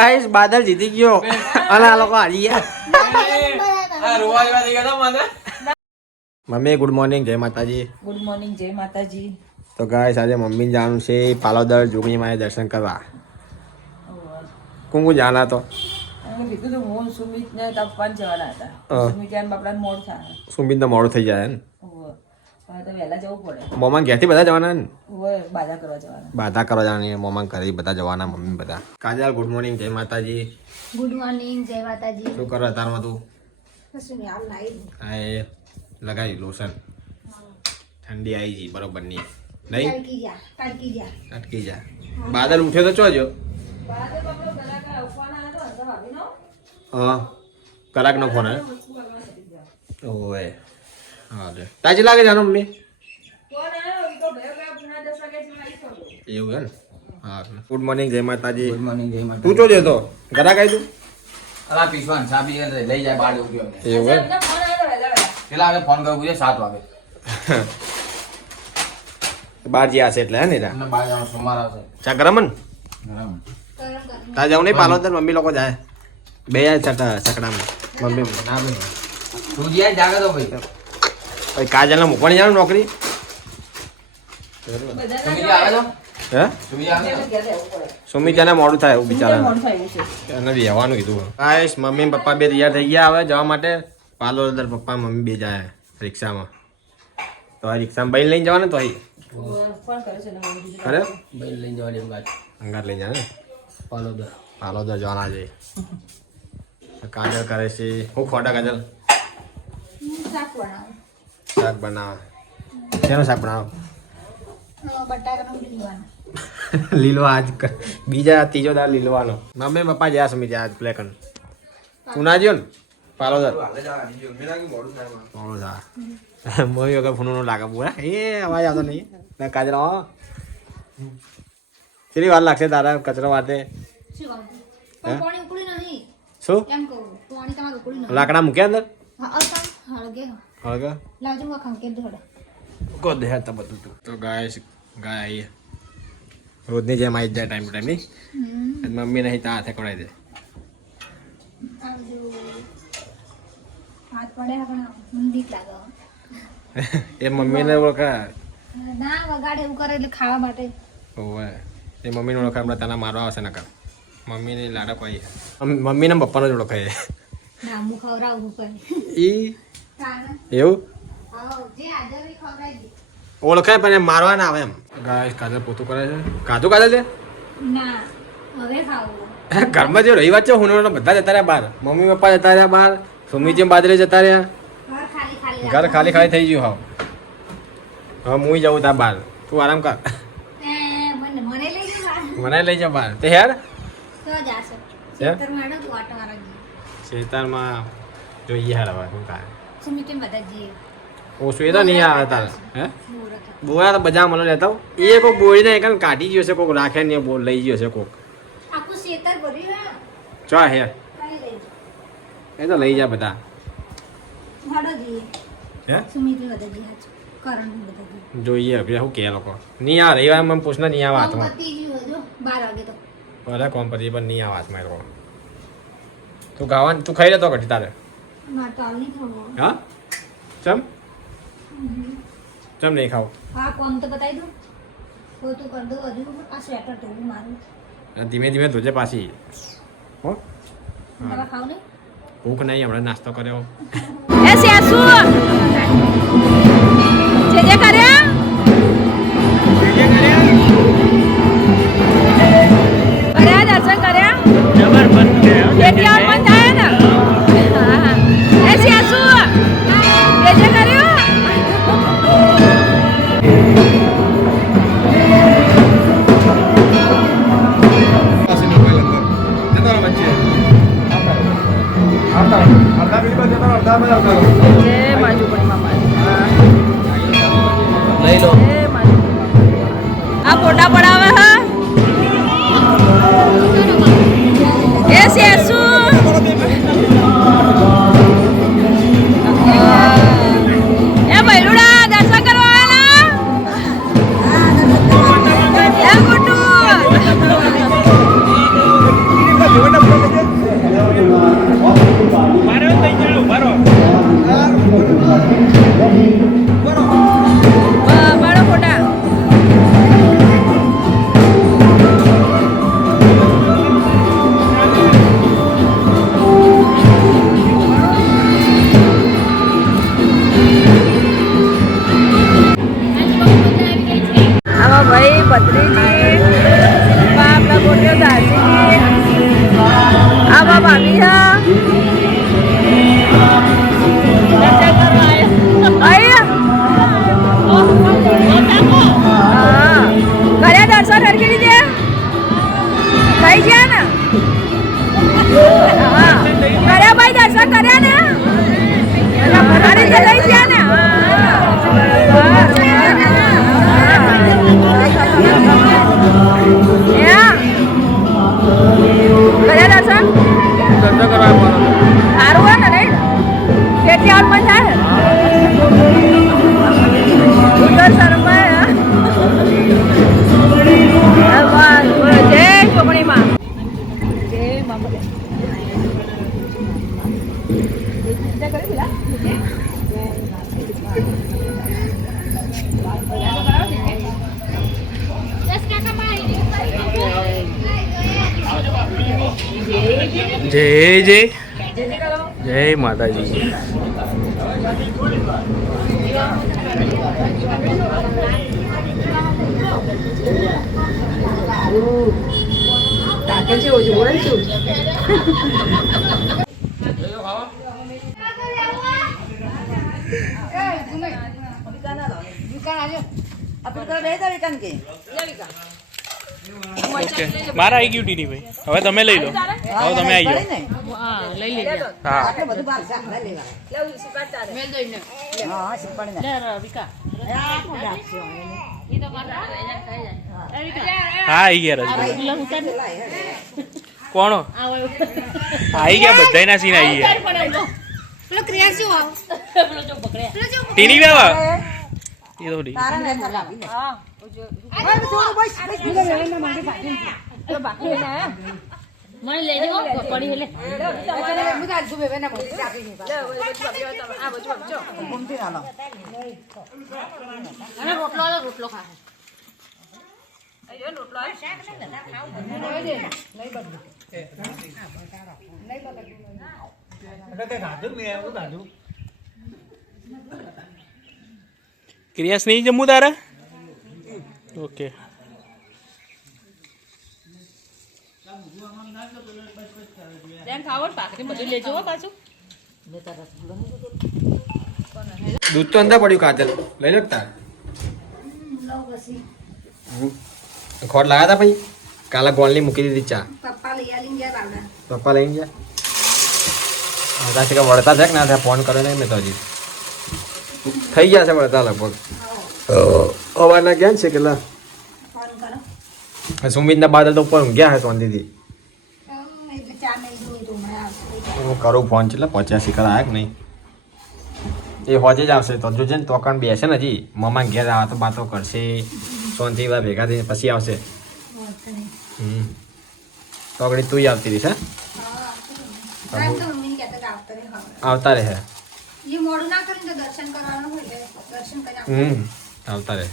Guys બાદલ જીતી ગયો અને આ લોકો હારી ગયા. મમ્મી ગુડ મોર્નિંગ, જય માતાજી. ગુડ મોર્નિંગ, જય માતાજી. તો ગાઈસ આજે મમ્મી જવાનું છે પાલોદર જોગણી માએ દર્શન કરવા. કોણ કોણ જાના તો કીધું તો હું સુમિત ને તપવાન જવાના હતા. સુમિત યાર બાપડા મોડ થાય. સુમિત ને મોડું થઈ જાય ને, તો વહેલા જવું પડે. મોમાં ઘેરથી બધા જવાના ને, બાધા કરવા જવાના. બાધા કરવા જવાની, મોમાં ઘરે બધા જવાના, મમ્મી બધા. કાજલ ગુડ મોર્નિંગ, જય માતાજી. ગુડ મોર્નિંગ, જય માતાજી. શું કરો તારમાં તું? કશું નહીં, હાલ નાઈ. હા એ લગાવી લોશન, ઠંડી આવી ગઈ બરોબર ની નહીં અટકી જા. બાદલ ઉઠ્યો તો ચોજો. હા કલાકનો ફોન હે. ઓય હા રે તાજી લાગે જાનો મમ્મી એવું હે ને. હા ગુડ મોર્નિંગ, જય માતાજી. ગુડ મોર્નિંગ, જય માતા. તું ચોજો તો ઘરા કાઈ તું અલા પીસવાન સાબી લઈ જાય બાર ઉગ્યો ને. એવું હે. પેલા હવે ફોન કર્યો છે 7 વાગે. બાર જ્યાં છે એટલે હે ને રા અમને બાર જવાનું સોમવાર આવશે. ચા ગરમ ને ગરમ. તા જાવ નહીં પાલોદર મમ્મી લોકો જાય બે જાય ચકડામાં મમ્મી ના ભાઈ તું જ્યાં જાગે તો ભાઈ ભાઈ કાજલને મૂકવાની જાવ નોકરી તું આવે તો હે તું આવે સુમિત એને મોડું થાય એવું બિચારા મોડ થયું છે. એને બેહવાનું કીધું. ગાઈસ મમ્મી ને પપ્પા બે તૈયાર થઈ ગયા હવે જવા માટે પાલોદર. પપ્પા મમ્મી બે જાય રિક્ષામાં. તો આ રિક્ષામાં બૈલ લઈને જવાને તો અહીં ફોન કરે છે ને મમ્મી કીધું. અરે ભાઈ લઈને જવાની વાત અંગાર લઈ જાય ને પાલોદર. પાલોદર જવાના છે. કાજલ કરે છે હું ખોટા કાજલ શાક બનાવો. શાક બનાવે. શેનું શાક બનાવો? બટાકાનું લીલવાનું. લીલો આજ બીજા ત્રીજો દાળ લીલવાનો. મમ્મી પપ્પા જ્યાં સમી ત્યાં પ્લે કર તું ના જ્યો ને પાલોદર મોડું થાય મોઈ વગર ફોન લાગે પૂરા એ અવાજ આવતો નહીં ના કાજલ કેટલી વાર લાગશે તારા કચરો વાતે? શું કહું? પણ પાણી ઉકળ્યું નહીં. શું એમ કહું, પાણી તમારે ઉકળ્યું નહીં. લાકડા મૂક્યા અંદર હા, અસમ હળગે. હળગે લાવજો હું ખંકે દોડે. કો દે હતા બધું તું તો ગાય આવીએ રોજની જેમ આવી જાય ટાઈમ ટુ ટાઈમ નહીં. મમ્મી નહીં ત્યાં હાથે કરાવી દે. આવજો. હાથ પડે પણ મને બીક લાગે. એ મમ્મીને ઓળખા ના વગાડે એવું કરે એટલે ખાવા માટે. ઓવે એ મમ્મીને ઓળખા હમણાં તને મારવા આવશે નકર. મમ્મીને લાડક હોય મમ્મીને પપ્પાનો જ ઓળખાય ના હું ખવડાવું કઈ. ઈ એવું જે હાજર હોય ખવડાવી દે. ઓળખાય પણ એમ મારવા ના આવે એમ. ગાય કાજલ પોતું કરે છે. કાજુ કાજલ છે ના હવે ખાવું. ઘરમાં જે રહી વાત છે હું બધા જતા રહ્યા બહાર. મમ્મી પપ્પા જતા રહ્યા બહાર. સુમી જેમ બાદરે જતા રહ્યા. ઘર ખાલી ખાલી થઈ ગયું. હવે હું જાઉં ત્યાં બહાર. તું આરામ કર. મને લઈ જવા. મને લઈ જા બહાર તે યાર તો જાશે. ખેતરમાં હેડો તું આટો મારવા જઈએ. ખેતરમાં જોઈએ હાર હવે શું કાય સુમિતે બધા જઈએ. ઓછું એ તો નહીં આવે તારે હે મુહૂર્ત. બોરા તો બધા મને લેતા એ કોઈક બોરીને એક કાઢી ગયો છે કોઈક રાખે ને બોલ લઈ ગયો છે કોઈક આખું ખેતર ભર્યું હે. ચો હે ખાલી લઈ જાઓ. એ તો લઈ જા બધા હેડો જઈએ. હે સુમિતે બધા જઈએ. કરણ બધા જઈએ. જોઈએ હવે શું કે લોકો નહીં આવે રવિવાર મને પૂછને નહીં આવે હાથમાં. પતી ગયું હજુ 12 વાગે તો. ભલે કોમ્પરી પણ નહીં આવે હાથમાં એ લોકો. તું ખાવાનું તું ખાઈ લેતો ઘટી તારે મારે તો હાલ નહીં ખાવું. હા ચમ નહીં ખાવ હા કોમ તો બતાવી દઉં. પોતું કરી દઉં હજુ આ સ્વેટર ધોવું મારું. ધીમે ધીમે ધોજે પાછી હો દવા ખાવ નહીં. ભૂખ નહીં હમણાં નાસ્તો કર્યો. એ સાસુ જે કર્યા દર્શન કર્યા જબરદસ્ત કેટલા મન થાય ને. એ સાસુ જે કર્યું લઈ લો. આ ફોટા પડાવે હા એ સેસુ એ ભૈરુડા દર્શન કરવા આવેલા એ ગુડ્ડુ પાડો ફોટા. આમાં ભાઈ ભત્રીજી, આપણા ગોટીઓ દાસીજી, આમાં ભાભી હા. કર્યા દર્શન હરખી રીતે થઈ ગયા ને? હા કર્યા ભાઈ, દર્શન કર્યા ને? આ રીતે થઈ ગયા ને? કર્યા દર્શન? સારું હોય ને નહીં? કેટલી આવ પણ થાય ઉત્તર શર્મા. જય ચોકડીમાં જય મામલે. જય જય જય માતાજી. તાકે છે ઓજો બોલે છે. મારા આવી ગયું ટીની ભાઈ, હવે તમે લઈ લો. હવે તમે આવી જાઓ. લઈ લેજો. હા હા આવી ગયા રજુ. કોણ આવી ગયા? બધાના સીન આવી ગયા. પેલો ક્રિયા શું આવ ટીની બાબા એ તો હા મને લઈ જાઓ પડી લે. રોટલો ખા. ક્રિયાસ નહીં જમવું તારે? ઓકે. દૂધ તો અંદર પડ્યું કાજલ, લઈ લો તાર. ખોટ લાયા હતા ભાઈ, કાલા ગોળની મૂકી દીધી ચા. પપ્પા લઈ આલી ગયા રાવડા. પપ્પા લઈને ગયા. હા કે વળતા છે કે ના ત્યાં ફોન કર્યો નહીં મેં તો હજી. થઈ ગયા છે વળતા લગભગ. અવારના ક્યાં છે કેટલા? ફોન કરો. સુમિતના બાદલ તો ઉપર ઊંઘ્યા હે શાંતિથી. એટલે ચા નહીં જોઈ તો મને આવશે. હું કરું ફોન છે એટલે 85 કરા આવ્યા કે નહીં? એ હોજે જ આવશે તો જોજે ને તો કણ બેસે ને હજી મમ્મા ઘેર વાતો બાતો કરશે શાંતિ બધા ભેગા થઈને પછી આવશે. તો આગળ તું આવતી રહીશ. હા તો મમ્મીને કહેતા કે આવતા રહે હવે. આવતા રહે. એ મોડું ના કરીને તો દર્શન કરવાનું હોય એટલે દર્શન કરી આવતા. આવતા રહે.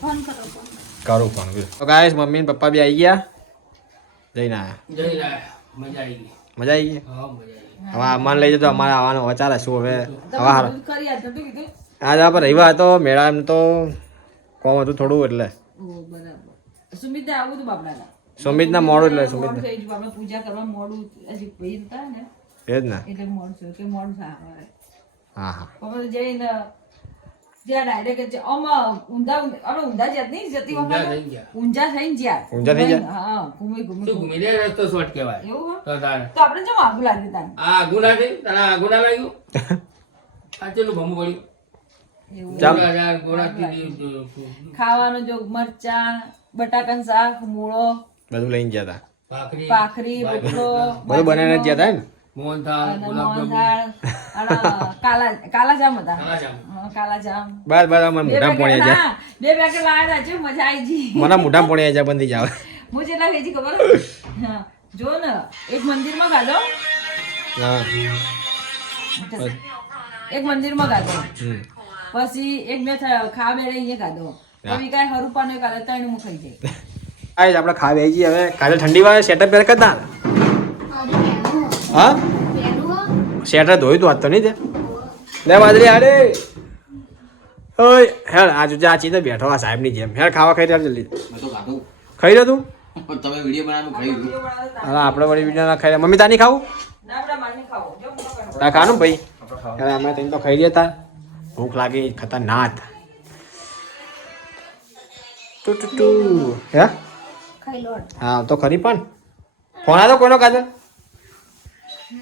ફોન કરો ફોન. કરું ફોન. તો ગાઈસ મમ્મી ને પપ્પા બી આવી ગયા, જઈને આવ્યા. જઈ રહ્યા. મજા આવી ગઈ. મજા આવી ગઈ. હા મજા આવી. હવે અમારે લઈ જતો અમારે આવવાનો હવે ચાલે શું હવે હવે કરી આજ નતું કીધું. આજ આપણે રવિવાર હતો મેળા એમ તો કોમ હતું થોડું એટલે બરાબર. સુમિત આવું હતું બાપડા. સુમિતના મોડું એટલે સુમિત આપણે પૂજા કરવા મોડું હજી ભાઈ હતા ને એ જ ને. એટલે મોડું થયું કે મોડું થાય. હા હા પપ્પા જઈને જ્યાં ડાયરેક્ટ આમાં ઊંધા જાત નહીં જતી વખતે ઊંઝા થઈને જ્યાં ઊંઝા થઈ ગયા? હા ઘૂમી શું ઘૂમી ઘૂમી જાય રસ્તો શોર્ટ કહેવાય. એવું હોય? તો તારે તો આપણે જેમ આગું લાગ્યું તાને આ ગુના થઈ તારા આ ગુના લાગ્યું. આ ચેલું ભમું પડ્યું. એવું ચાલ. ગુના ખાવાનું જો મરચા બટાકાનું શાક મૂળો બધું લઈને ગયા હતા. ભાખરી ભાખરી રોટલો બધું બનાવીને જ ગયા હતા ને. મોહનથાળ અને ગુલાબજાંબુ મોહનથાળ અને કાલાજામ હતા. કાલાજામ. હા, કાલાજામ બસ બસ મને મોઢા પોણી જાય. હા, બે પેકેટ લાવ્યા છે મજા આવી ગઈ. મને મોઢા પોણી જાય બંધી જાવ. હું જેટલા વેચી ખબર હા જો ને એક મંદિરમાં ગાધો હા એક મંદિરમાં ગાધો હમ. પછી એક મેં ખાવા બેડે અહીંયા ગાધો પછી કાંઈ હરુપાનો કાલે ત્રણ હું ખાઈ જાય આજ આપણે ખાવા બેસી જઈએ હવે કાલે ઠંડી વાળે સ્વેટર પહેર કરતા હા સ્વેટર ધોયું તું આજ તો નહીં તે લે બાદરી આડે ઓય હેડ આ જો આ ચીતે બેઠો આ સાહેબની જેમ હેડ ખાવા ખાઈ રહ્યા જલ્દી મેં તો ખાધું ખાઈ રહ્યો તું પણ તમે વિડીયો બનાવીને ખાઈ લીધું હા આપણે વળી બીજા ના ખાઈ રહ્યા મમ્મી તાની ખાવું ના આપણા માની ખાવો જો હું ખાવ. તા ખાનું ભાઈ હવે અમે તને તો ખાઈ રહ્યા હતા ભૂખ લાગી ખતરનાક ટુ ટુ ટુ હે ખાઈ લો હા તો ખરી પણ ફોન આવ્યો કોઈનો કાજલ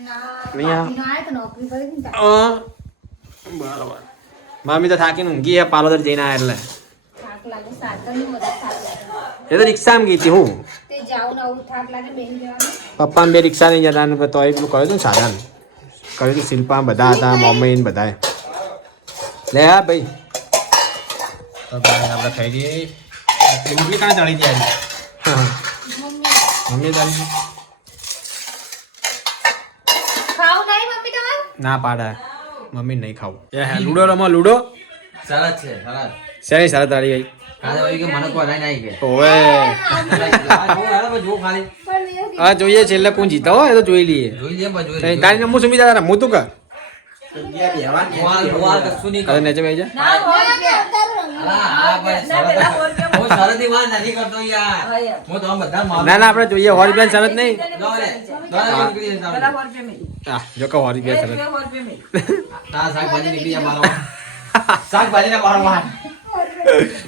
ના નહીં આ. પાપીનો આયો તો નોકરી કરી હતી ને બરાબર મમ્મી તો થાકીને ઊંઘી હે પાલોદર જઈને આયા એટલે થાક લાગે સાધનની બધા થાક લાગે એ તો રિક્ષામાં ગઈ હતી હું તે જાઉં ને આવું થાક લાગે બેસી જવાનું પપ્પા બે રિક્ષા નહીં જતા ને તો એ પેલું કર્યું હતું ને સાધન કર્યું હતું શિલ્પા બધા હતા મમ્મી ને બધાએ લે હા ભાઈ તો ભાઈ આપણે ખાઈ લઈએ રોટલી કાં ચડી જાય મમ્મી ચાલી ખાવું નહીં મમ્મી તમારે ના પાડા મમ્મી નહીં ખાવું એ હે લૂડો રમો લૂડો સરસ છે સરસ શેની સારા તારી ગઈ કાલે વળી કે મને કોઈ નહીં આવી ગયા ઓવે જો ખાલી પણ એવું હા જોઈએ છેલ્લે કોણ જીતા હોય એ તો જોઈ લઈએ જોઈ લે પણ જોઈ તારી નમું સુમી દાદા રમું તું કર કશું નહીં અરે નેચે બેસી જા ના હોય કે ના પેલા હોય કે હું સરહદી વાત નથી કરતો યાર હું તો બધા ના ના આપણે જોઈએ હોરી બેન શરત નહીં પેલા હોય પેમેન્ટ હા જો કે હોરી બેન શરત હોય પેમેન્ટ શાકભાજી નીકળી જાય મારો શાકભાજી ના મારો વાહ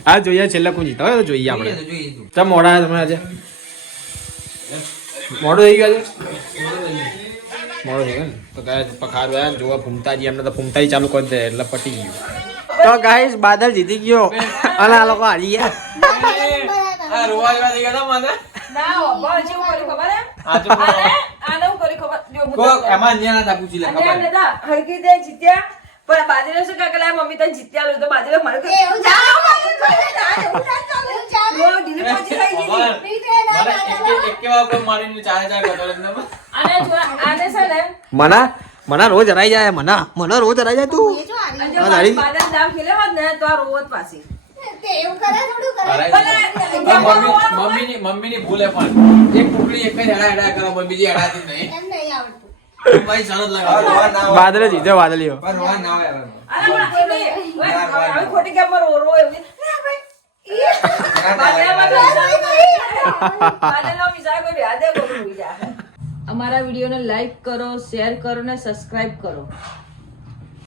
હા જોઈએ છેલ્લે કોણ જીતા હોય તો જોઈએ આપણે જોઈએ તું ચમ મોડા તમે આજે મોડું થઈ ગયું આજે મોડું થઈ ગયું ને તો ગાય પખાર ગયા જોવા ફૂમતાજી એમને તો ફૂમતાજી ચાલુ કરી દે એટલે પટી ગયું તો ગાઈસ બાદલ જીતી ગયો અને આ લોકો હારી ગયા આ રોવા જેવા થઈ ગયા મને ના બોલ જેવું કર્યું ખબર હે આને આને હું કર્યું ખબર જો કો એમાં ન્યા ના પૂછી લે અને ખબર દાદા હરકી દે જીત્યા પણ બાજરીને શું કાકલા મમ્મી તને જીત્યા લો તો બાજરી મારે એવું જાઓ એવું ના ચાલે એવું ચાલે ઓ ઢીલી પહોંચી થઈ ગઈ અને જો આને છે ને મના રોજ હરાઈ જાય મના રોજ હરાઈ જાય તું એ જો હારી અને હા, જો દાઢી. બાદલ દામ ખેલે હોત ને તો આ રોવત પાછી તે એવું કરે થોડું કરે મમ્મીની ભૂલે પણ એક ટુકડી એક જ હેડા કરો પણ બીજી હેડાતી નહીં એમ નહીં આવડતું ભાઈ સરસ લાગે બાદલે જીત્યો બાદલીઓ પણ રોવા ના આવે અરે પણ હવે ખોટી કેમ રો રો એવું ના ભાઈ બાદલનો વિચાર કર્યો યાદ હે બગડું જા અમારા વિડીયોને લાઈક કરો શેર કરો ને સબસ્ક્રાઇબ કરો